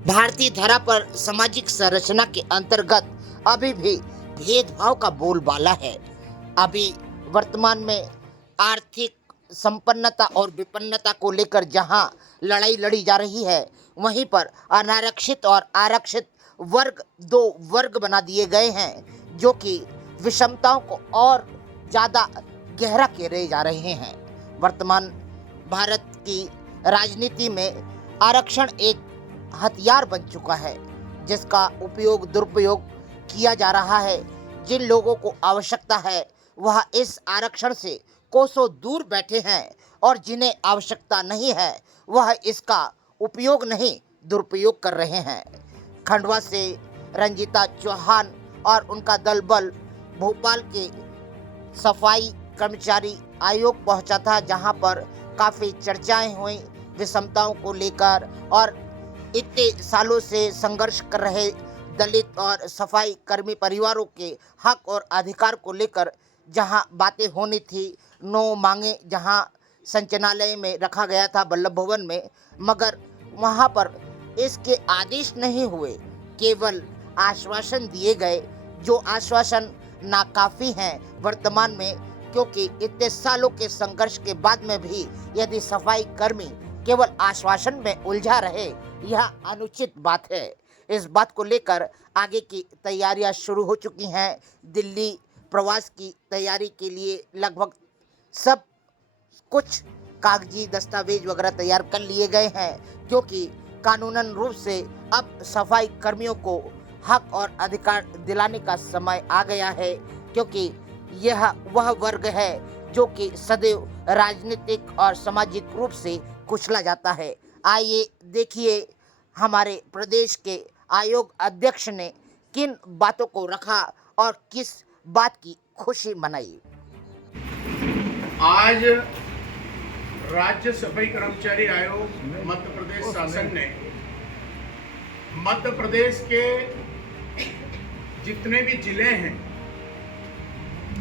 भारतीय धरा पर सामाजिक संरचना के अंतर्गत अभी भी भेदभाव का बोलबाला है। अभी वर्तमान में आर्थिक संपन्नता और विपन्नता को लेकर जहां लड़ाई लड़ी जा रही है, वहीं पर अनारक्षित और आरक्षित वर्ग दो वर्ग बना दिए गए हैं, जो कि विषमताओं को और ज़्यादा गहरा करे जा रहे हैं। वर्तमान भारत की राजनीति में आरक्षण एक हथियार बन चुका है, जिसका उपयोग दुरुपयोग किया जा रहा है। जिन लोगों को आवश्यकता है वह इस आरक्षण से कोसों दूर बैठे हैं, और जिन्हें आवश्यकता नहीं है वह इसका उपयोग नहीं दुरुपयोग कर रहे हैं। खंडवा से रंजीता चौहान और उनका दल बल भोपाल के सफाई कर्मचारी आयोग पहुंचा था, जहां पर काफ़ी चर्चाएं हुई विषमताओं को लेकर, और इतने सालों से संघर्ष कर रहे दलित और सफाई कर्मी परिवारों के हक और अधिकार को लेकर जहां बातें होनी थी। 9 मांगे जहां संचालनालय में रखा गया था, वल्लभ भवन में, मगर वहां पर इसके आदेश नहीं हुए, केवल आश्वासन दिए गए, जो आश्वासन नाकाफी हैं वर्तमान में, क्योंकि इतने सालों के संघर्ष के बाद में भी यदि सफाई कर्मी केवल आश्वासन में उलझा रहे, यह अनुचित बात है। इस बात को लेकर आगे की तैयारियां शुरू हो चुकी हैं। दिल्ली प्रवास की तैयारी के लिए लगभग सब कुछ कागजी दस्तावेज वगैरह तैयार कर लिए गए हैं, क्योंकि कानूनन रूप से अब सफाई कर्मियों को हक और अधिकार दिलाने का समय आ गया है, क्योंकि यह वह वर्ग है जो कि सदैव राजनीतिक और सामाजिक रूप से कुचला जाता है। आइए देखिए हमारे प्रदेश के आयोग अध्यक्ष ने किन बातों को रखा और किस बात की खुशी मनाई। आज राज्य सफाई कर्मचारी आयोग मध्य प्रदेश शासन ने मध्य प्रदेश के जितने भी जिले हैं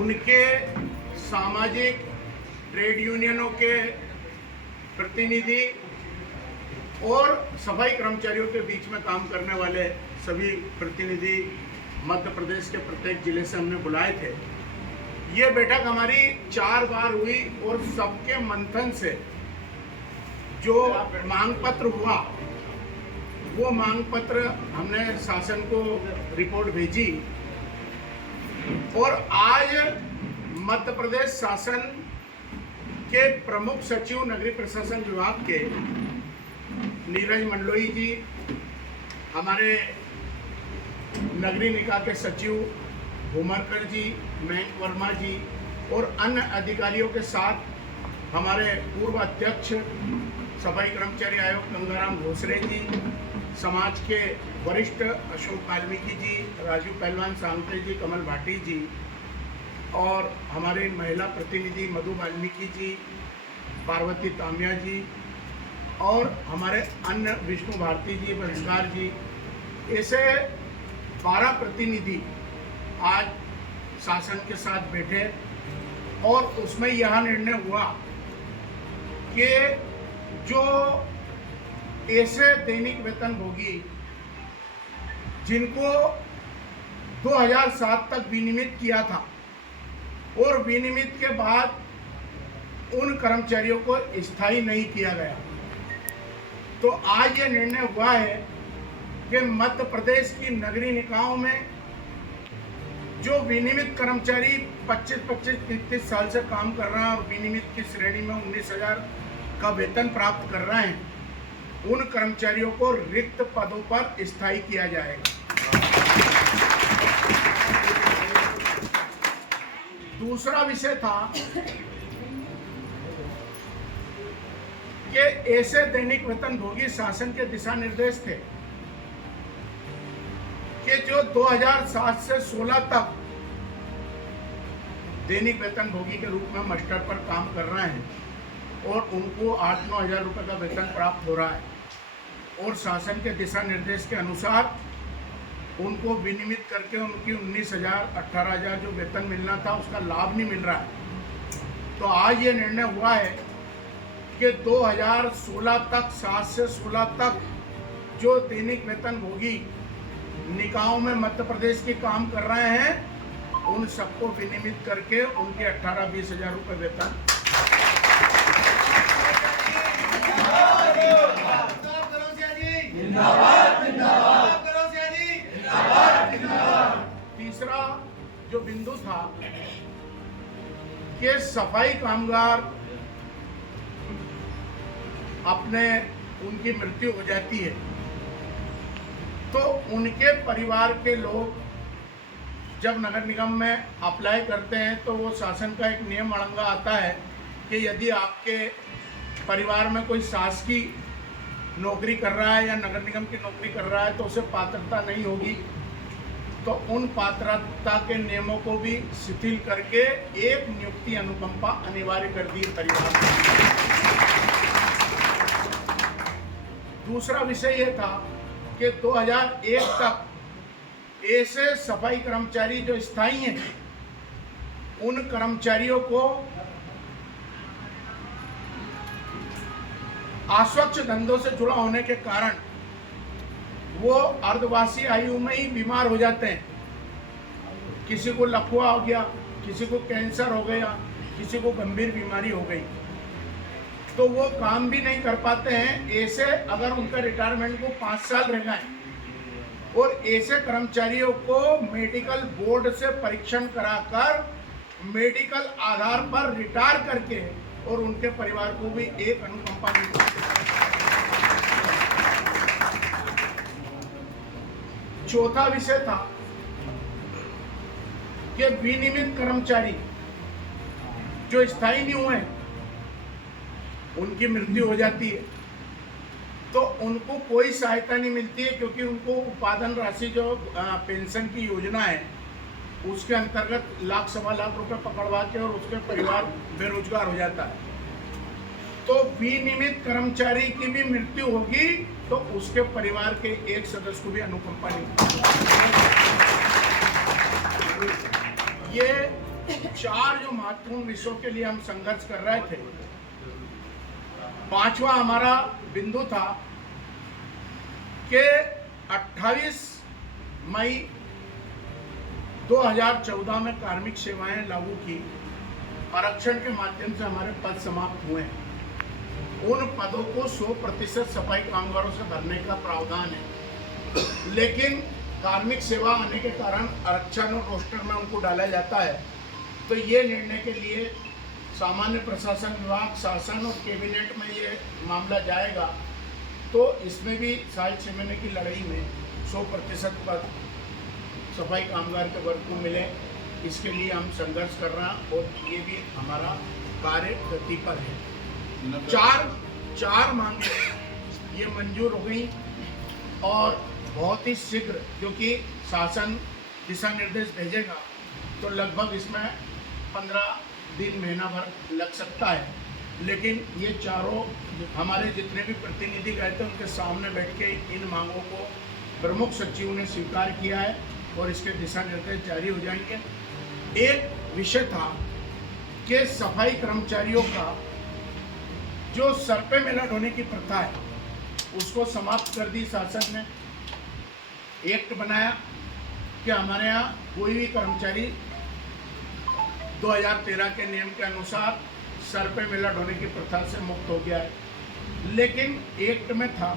उनके सामाजिक ट्रेड यूनियनों के प्रतिनिधि और सफाई कर्मचारियों के बीच में काम करने वाले सभी प्रतिनिधि मध्य प्रदेश के प्रत्येक जिले से हमने बुलाए थे। ये बैठक हमारी 4 बार हुई और सबके मंथन से जो मांग पत्र हुआ, वो मांग पत्र हमने शासन को रिपोर्ट भेजी, और आज मध्य प्रदेश शासन के प्रमुख सचिव नगरीय प्रशासन विभाग के नीरज मंडलोई जी, हमारे नगरीय निकाय के सचिव भूमरकर जी, मयंक वर्मा जी और अन्य अधिकारियों के साथ हमारे पूर्व अध्यक्ष सफाई कर्मचारी आयोग गंगाराम घोसरे जी, समाज के वरिष्ठ अशोक वाल्मीकि जी, राजू पहलवान सांगते जी, कमल भाटी जी, और हमारे महिला प्रतिनिधि मधु वाल्मीकि जी, पार्वती तामिया जी, और हमारे अन्य विष्णु भारती जी, बहिष्कार जी, ऐसे 12 प्रतिनिधि आज शासन के साथ बैठे, और उसमें यह निर्णय हुआ कि जो ऐसे दैनिक वेतन भोगी जिनको 2007 तक विनियमित किया था और विनियमित के बाद उन कर्मचारियों को स्थायी नहीं किया गया, तो आज ये निर्णय हुआ है कि मध्य प्रदेश की नगरीय निकायों में जो विनियमित कर्मचारी 25-30 साल से काम कर रहे हैं और विनियमित की श्रेणी में 19,000 का वेतन प्राप्त कर रहे हैं, उन कर्मचारियों को रिक्त पदों पर स्थायी किया जाएगा। दूसरा विषय था कि ऐसे दैनिक वेतन भोगी शासन के दिशा निर्देश थे कि जो 2007 से 16 तक दैनिक वेतन भोगी के रूप में मास्टर पर काम कर रहे हैं और उनको 8-9 हज़ार रुपये का वेतन प्राप्त हो रहा है, और शासन के दिशा निर्देश के अनुसार उनको विनियमित करके उनकी 19,000, 18,000 जो वेतन मिलना था उसका लाभ नहीं मिल रहा है। तो आज ये निर्णय हुआ है कि 2016 तक, 7 से 16 तक जो दैनिक वेतन भोगी निकायों में मध्य प्रदेश के काम कर रहे हैं उन सबको विनियमित करके उनके 18-20 हजार रुपये वेतन तीसरा जो बिंदु था कि सफाई कामगार अपने उनकी मृत्यु हो जाती है तो उनके परिवार के लोग जब नगर निगम में अप्लाई करते हैं तो वो शासन का एक नियम अड़ंगा आता है कि यदि आपके परिवार में कोई शासकीय नौकरी कर रहा है या नगर निगम की नौकरी कर रहा है तो उसे पात्रता नहीं होगी, तो उन पात्रता के नियमों को भी शिथिल करके एक नियुक्ति अनुकंपा अनिवार्य कर दी परिवार में। दूसरा विषय यह था कि 2001 तक ऐसे सफाई कर्मचारी जो स्थायी हैं उन कर्मचारियों को अस्वच्छ धंधों से जुड़ा होने के कारण वो अर्धवासी आयु में ही बीमार हो जाते हैं। किसी को लकवा हो गया, किसी को कैंसर हो गया, किसी को गंभीर बीमारी हो गई, तो वो काम भी नहीं कर पाते हैं। ऐसे अगर उनका रिटायरमेंट को 5 साल रह गए और ऐसे कर्मचारियों को मेडिकल बोर्ड से परीक्षण कराकर मेडिकल आधार पर रिटायर करके और उनके परिवार को भी एक अनुकंपा मिलती है। चौथा विषय था कि विनियमित कर्मचारी जो स्थायी नहीं हुए उनकी मृत्यु हो जाती है तो उनको कोई सहायता नहीं मिलती है, क्योंकि उनको उत्पादन राशि जो पेंशन की योजना है उसके अंतर्गत लाख-1.25 लाख रुपए पकड़वा के और उसके परिवार बेरोजगार हो जाता है। तो विनियमित कर्मचारी की भी मृत्यु होगी तो उसके परिवार के एक सदस्य को भी अनुकंपा नहीं। ये 4 जो महत्वपूर्ण विषयों के लिए हम संघर्ष कर रहे थे। 5वां हमारा बिंदु था कि 28 मई 2014 में कार्मिक सेवाएं लागू की, आरक्षण के माध्यम से हमारे पद समाप्त हुए हैं। उन पदों को 100% सफाई कामगारों से भरने का प्रावधान है, लेकिन कार्मिक सेवा आने के कारण आरक्षण और रोस्टर में उनको डाला जाता है। तो ये निर्णय के लिए सामान्य प्रशासन विभाग, शासन और कैबिनेट में ये मामला जाएगा, तो इसमें भी 6.5 महीने की लड़ाई में 100% पद सफाई कामगार के वर्ग को मिले, इसके लिए हम संघर्ष कर रहे हैं और ये भी हमारा कार्य गति पर है। चार मांगे ये मंजूर हो गई और बहुत ही शीघ्र, क्योंकि शासन दिशा निर्देश भेजेगा तो लगभग इसमें 15 दिन महीना भर लग सकता है, लेकिन ये चारों हमारे जितने भी प्रतिनिधि गए थे उनके सामने बैठ के इन मांगों को प्रमुख सचिव ने स्वीकार किया है और इसके दिशा निर्देश जारी हो जाएंगे। एक विषय था कि सफाई कर्मचारियों का जो सर पे मेला ढोने की प्रथा है उसको समाप्त कर दी। शासन ने एक्ट बनाया कि हमारे यहाँ कोई भी कर्मचारी 2013 के नियम के अनुसार सर पे मेला ढोने की प्रथा से मुक्त हो गया है, लेकिन एक्ट में था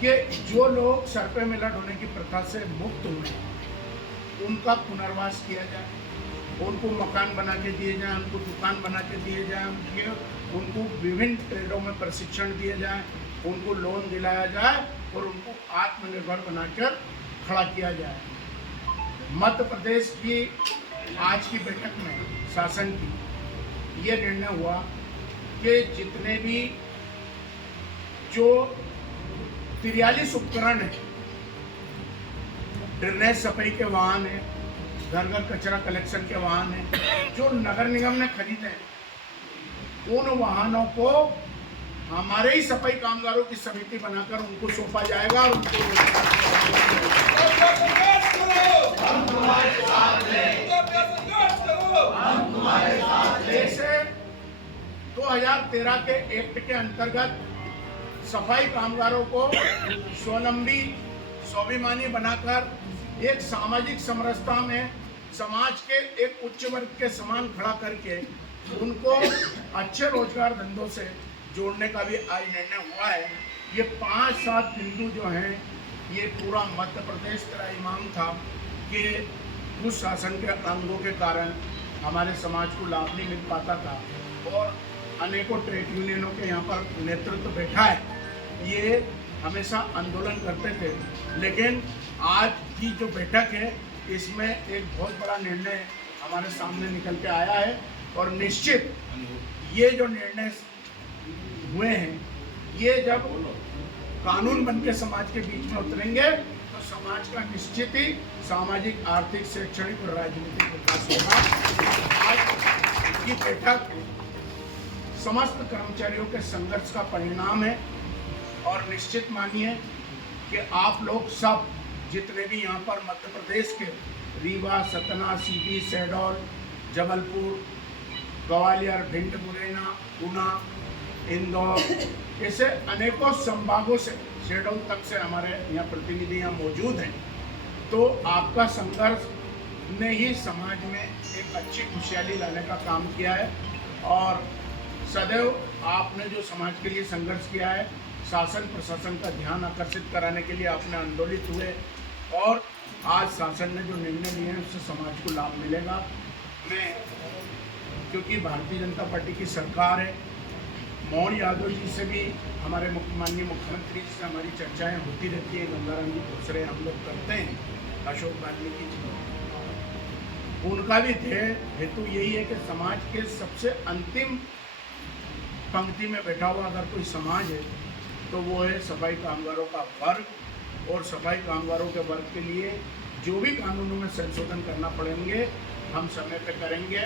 कि जो लोग सर पे मेला ढोने की प्रथा से मुक्त हुए उनका पुनर्वास किया जाए, उनको मकान बना के दिए जाए, उनको दुकान बना के दिए जाए, उनको विभिन्न ट्रेडों में प्रशिक्षण दिए जाए, उनको लोन दिलाया जाए और उनको आत्मनिर्भर बनाकर खड़ा किया जाए। मध्य प्रदेश की आज की बैठक में शासन की ये निर्णय हुआ कि जितने भी जो 43 उपकरण हैं, ड्रेनेज सफाई के वाहन हैं, घर घर कचरा कलेक्शन के वाहन हैं, जो नगर निगम ने खरीदे हैं, उन वाहनों को हमारे ही सफाई कामगारों की समिति बनाकर उनको सौंपा जाएगा और उनको जैसे 2013 के एक्ट के अंतर्गत सफाई कामगारों को स्वावलंबी स्वाभिमानी बनाकर एक सामाजिक समरसता में समाज के एक उच्च वर्ग के समान खड़ा करके उनको अच्छे रोजगार धंधों से जोड़ने का भी आज निर्णय हुआ है। ये 5-7 बिंदु जो हैं ये पूरा मध्य प्रदेश त्राहिमाम था कि उस शासन के अंगों के कारण हमारे समाज को लाभ नहीं मिल पाता था और अनेकों ट्रेड यूनियनों के यहाँ पर नेतृत्व बैठा है, ये हमेशा आंदोलन करते थे। लेकिन आज की जो बैठक है इसमें एक बहुत बड़ा निर्णय हमारे सामने निकल के आया है और निश्चित ये जो निर्णय हुए हैं ये जब कानून बन के समाज के बीच में उतरेंगे तो समाज का निश्चित ही सामाजिक, आर्थिक, शैक्षणिक और राजनीतिक विकास होगा। आज की बैठक समस्त कर्मचारियों के संघर्ष का परिणाम है और निश्चित मानिए कि आप लोग सब जितने भी यहाँ पर मध्य प्रदेश के रीवा, सतना, सीधी, शहडोल, जबलपुर, ग्वालियर, भिंड, मुरैना, ऊना, इंदौर ऐसे अनेकों संभागों से शहडोल तक से हमारे यहाँ प्रतिनिधि यहाँ मौजूद हैं, तो आपका संघर्ष ने ही समाज में एक अच्छी खुशहाली लाने का काम किया है और सदैव आपने जो समाज के लिए संघर्ष किया है, शासन प्रशासन का ध्यान आकर्षित कराने के लिए आपने आंदोलित हुए और आज शासन ने जो निर्णय लिए हैं उससे समाज को लाभ मिलेगा। मैं क्योंकि भारतीय जनता पार्टी की सरकार है, मोहन यादव जी से भी हमारे माननीय मुख्यमंत्री जी से हमारी चर्चाएं होती रहती हैं, गंगाराम जी दूसरे हम लोग करते हैं, अशोक वाल्मीकि जी, उनका भी ध्येय हेतु यही है कि समाज के सबसे अंतिम पंक्ति में बैठा हुआ अगर कोई समाज है तो वो है सफाई कामगारों का वर्ग और सफाई कामगारों के वर्ग के लिए जो भी कानूनों में संशोधन करना पड़ेंगे हम समय पे करेंगे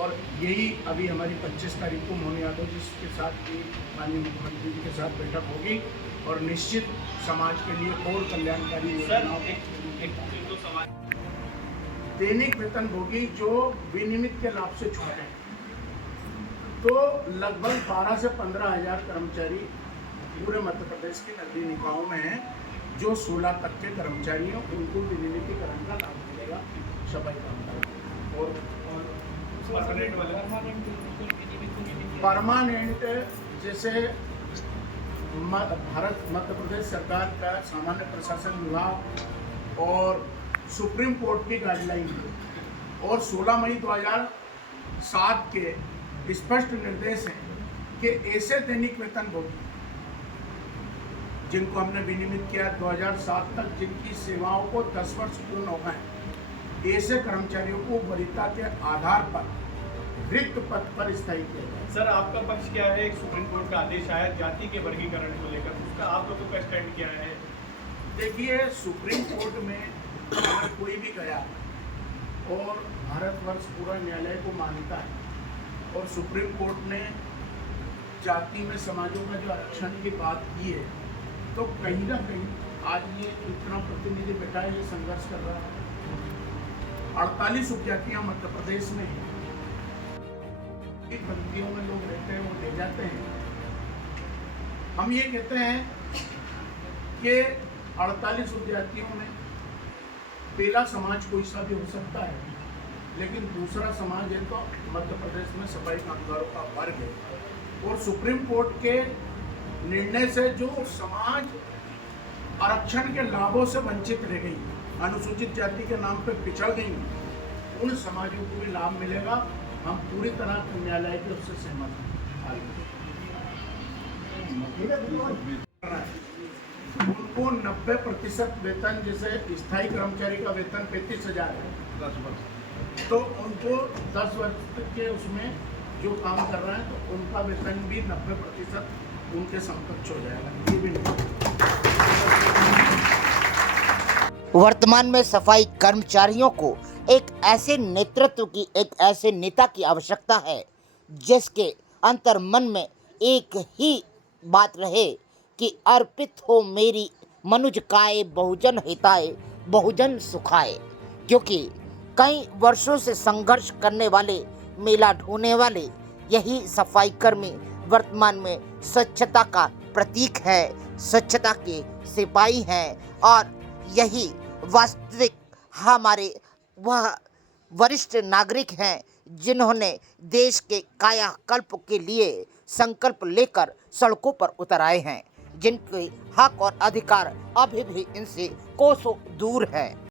और यही अभी हमारी 25 तारीख को मोहन यादव जी के साथ भी माननीय मुख्यमंत्री जी के साथ बैठक होगी और निश्चित समाज के लिए और कल्याणकारी योजनाओं दैनिक वेतन भोगी जो विनियमित के लाभ से छूटे हैं तो लगभग 12 से 15 हज़ार कर्मचारी पूरे मध्य प्रदेश के नगरीय निकायों में हैं जो 16 तक के कर्मचारी हैं, उनको विनियमितीकरण का लाभ मिलेगा सफाई कामगार और परमानेंट जैसे भारत मध्य प्रदेश सरकार का सामान्य प्रशासन विभाग और सुप्रीम कोर्ट की गाइडलाइन है और 16 मई 2007 के स्पष्ट निर्देश हैं कि ऐसे दैनिक वेतन भोगी जिनको हमने विनियमित किया 2007 तक, जिनकी सेवाओं को 10 वर्ष पूर्ण हो गए, ऐसे कर्मचारियों को वरीयता के आधार पर रिक्त पद पर स्थायी किया जाए। सर, आपका पक्ष क्या है? एक सुप्रीम कोर्ट का आदेश आया जाति के वर्गीकरण को लेकर, उसका आप लोगों का स्टैंड क्या है? देखिए, सुप्रीम कोर्ट में अगर कोई भी गया और भारतवर्ष पूरा न्यायालय को मानता है और सुप्रीम कोर्ट ने जाति में समाजों का जो आरक्षण की बात की है तो कहीं ना कहीं आज ये इतना प्रतिनिधि बैठा है, ये संघर्ष कर रहा है। 48 उपजातियां मध्य प्रदेश में हैं, पंक्तियों में लोग रहते हैं, वो ले जाते हैं। हम ये कहते हैं कि 48 उपजातियों में पहला समाज कोई सा भी हो सकता है, लेकिन दूसरा समाज है तो मध्य प्रदेश में सफाई कामगारों का वर्ग है और सुप्रीम कोर्ट के निर्णय से जो समाज आरक्षण के लाभों से वंचित रह गई, अनुसूचित जाति के नाम पे पिछड़ गई, उन समाजों को भी लाभ मिलेगा। हम पूरी तरह न्यायालय की ओर से सहमत हैं। उनको 90% वेतन, जैसे स्थायी कर्मचारी का वेतन 35,000 है तो उनको 10 वर्ष के उसमें जो काम कर रहे हैं तो उनका वेतन भी 90% उनके समकक्ष हो जाएगा। ये भी नहीं। वर्तमान में सफाई कर्मचारियों को एक ऐसे नेतृत्व की, एक ऐसे नेता की आवश्यकता है जिसके अंतर मन में एक ही बात रहे कि अर्पित हो मेरी मनुज काय, बहुजन हिताय बहुजन सुखाय। क्योंकि कई वर्षों से संघर्ष करने वाले, मेला ढोने वाले यही सफाई कर्मी वर्तमान में स्वच्छता का प्रतीक है, स्वच्छता के सिपाही हैं और यही वास्तविक हमारे वह वरिष्ठ नागरिक हैं जिन्होंने देश के कायाकल्प के लिए संकल्प लेकर सड़कों पर उतर आए हैं, जिनके हक और अधिकार अभी भी इनसे कोसों दूर हैं।